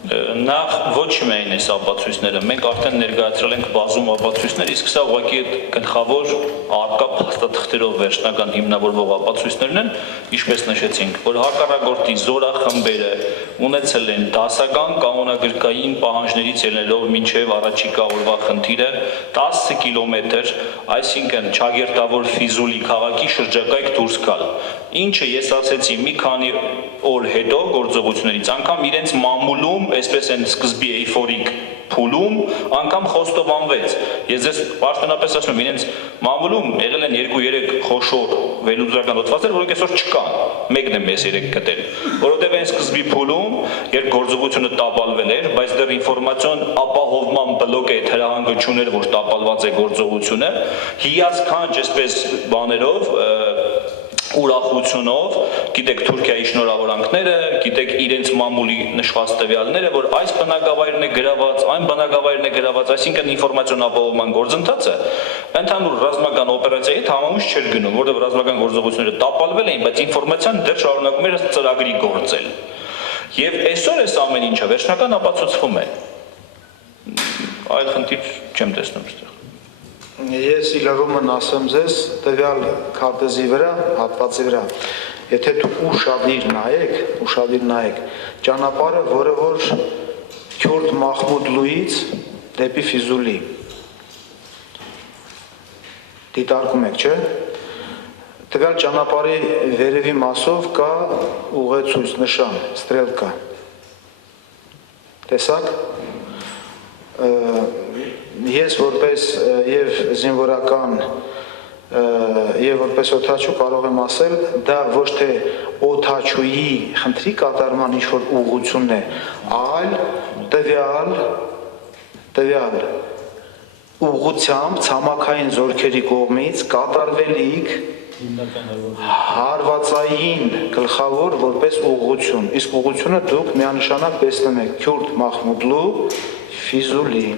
Նախ ոչ միայն այս ապացույցները, մենք արդեն ներկայացրել ենք բազում ապացույցներ, իսկ սա ուղղակի գլխավոր արկա փաստաթղթերով վերջնական հիմնավորվող ապացույցներն են, ինչպես նշեցինք, որ հակառակորդի զորախմբերը ունեցել են դասական կանոնագրքային պահանջներից ելնելով մինչև առաջիկա օրվա խնդիրը 10 կիլոմետր, այսինքն Չագերտավոր Ֆիզուլի քաղաքի շրջակայք դուրս գալ, ինչը ես ասեցի մի քանի օր հետո գործողություններից անգամ իրենց մամուլում, այսպես են սկզբի էյֆորիկ փուլում, անգամ խոստովանվեց։ Ես ձեզ պաշտոնապես ասում եմ, իրենց մամուլում եղել են 2-3 խոշոր վերլուծական հոդվածներ, որոնք այսօր չկան։ Մեկն եմ ես 3 գտել, որովհետև այն սկզբի փուլում, երբ գործողությունը տապալվել էր, բայց դեռ ինֆորմացիոն ապահովման բլոկ այդ հրահանգը չուներ, որ տապալված է գործողությունը, հիասքանչ այսպես բաներով ուրախությունով, գիտեք Թուրքիայի շնորհավորանքները, գիտեք իրենց մամուլի նշված տվյալները, որ այս բնակավայրն է գրաված, այն բնակավայրն է գրաված, այսինքն ինֆորմացիոն ապահովման գործընթացը ընդհանուր ռազմական օպերացիայի հետ համահունչ չէր գնում, որովհետև ռազմական գործողությունները տապալվել էին, բայց ինֆորմացիան դեռ շարունակում էր ծրագրի գործել։ Եվ այսօր այս ամեն ինչը վերջնական ապացուցվում է։ Այլ խնդիր չեմ տեսնում այստեղ։ Ես իլարումն ասեմ ձեզ տվյալ քարտեզի վրա, հատվածի վրա, եթե դուք ուշադիր նայեք, ճանապարհը, որը որ Քյուրդ Մախմուդլուից դեպի Ֆիզուլի դիտարկում եք, չէ՞։ Տվյալ ճանապարհի վերևի մասով կա ուղեցույց նշան, ստրելկա։ Տեսակ։ Ես որպես եւ զինվորական եւ որպես օդաչու կարող եմ ասել, դա ոչ թե օդաչուի խնդրի կատարման ինչ-որ ուղղությունն է, այլ տվյալ ուղղությամբ ցամաքային զորքերի կողմից կատարվելիք հարվածային գլխավոր որպես ուղղություն, իսկ ուղղությունը դուք միանշանակ տեսնում եք Քյուրդ Մախմուդլու Ֆիզուլի